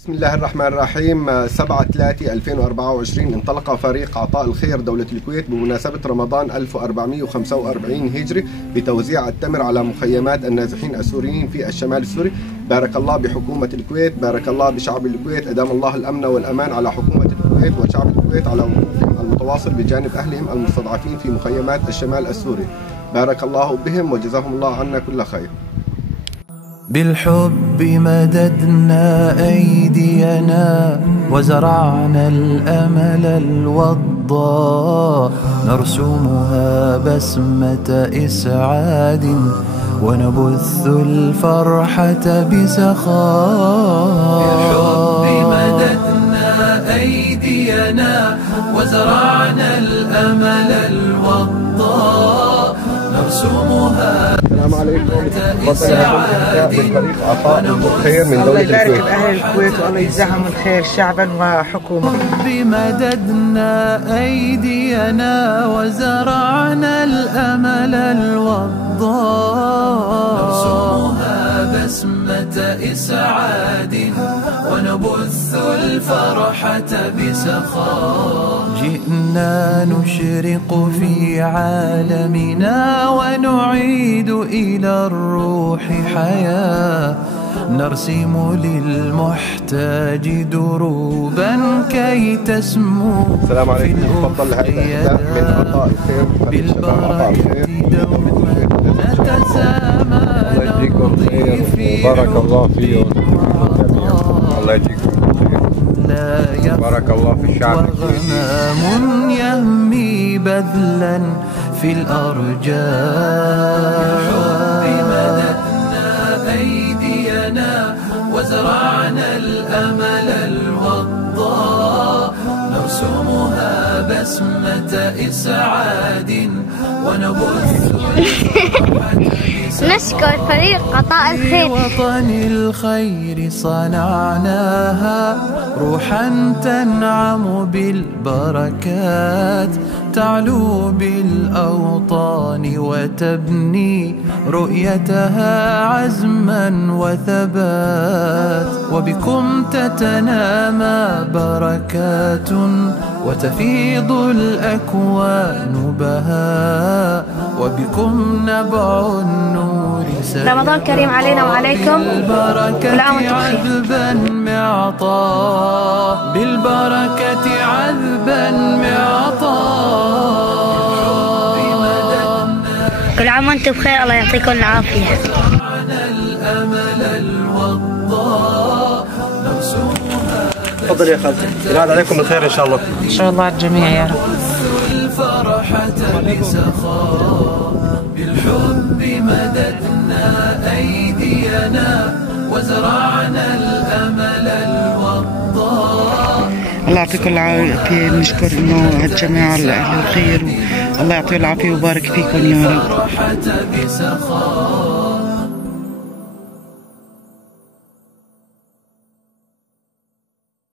بسم الله الرحمن الرحيم. 7/3/2024 انطلق فريق عطاء الخير دولة الكويت بمناسبة رمضان 1445 هجري بتوزيع التمر على مخيمات النازحين السوريين في الشمال السوري. بارك الله بحكومة الكويت، بارك الله بشعب الكويت، أدام الله الأمن والأمان على حكومة الكويت وشعب الكويت على وقوفهم المتواصل بجانب أهلهم المستضعفين في مخيمات الشمال السوري. بارك الله بهم وجزاهم الله عنا كل خير. بالحب مددنا أيدينا وزرعنا الأمل الوضاء، نرسمها بسمة إسعاد ونبث الفرحة بسخاء. بالحب مددنا أيدينا وزرعنا الأمل الوضاء، نرسمها. السلام عليكم. فريق عطاء الخير من دولة الكويت. الله يبارك بأهل الكويت والله يجزاهم الخير شعبا وحكومة. بمددنا أيدينا وزرعنا الأمل الوضاء، نرسمها بسمة إسعاد ونبث الفرحة بسخاء. جئنا نشرق في عالمنا ونعيد إلى الروح حياة، نرسم للمحتاج دروبا كي تسمو. السلام عليكم. تفضل هذا الإهداء من عطاء الخير، فريق شباب عطاء الخير. نتسامى الله يجزيكم خير وبارك الله فيكم. الله يجزيكم خير. بارك الله في الشعب. وغمام يهمي بذلا في الأرجاء. مددنا أيدينا وزرعنا الأمل الوضاء، نرسمها بسمة إسعاد ونبث نشكر فريق عطاء الخير. وطن الخير صنعناها روحا تنعم بالبركات، تعلو بالأوطان وتبني رؤيتها عزما وثبات. وبكم تتنامى بركات وتفيض الأكوان بهاء، وبكم نبع النور رمضان كريم علينا وعليكم. كل عام وانتم بخير. عذبا معطاء، بالبركة عذبا معطاء. كل عام وانتم بخير، الله يعطيكم العافية. تفضل يا خالتي. ينال عليكم الخير إن شاء الله. إن شاء الله على الجميع يا رب. الفرحة بسخاء. بالحب مددنا أيدينا وزرعنا الأمل الوضاء. الله يعطيكم العافية. نشكر إنه هالجماعة لأهل الخير، الله يعطيه العافية ويبارك فيكم يا رب.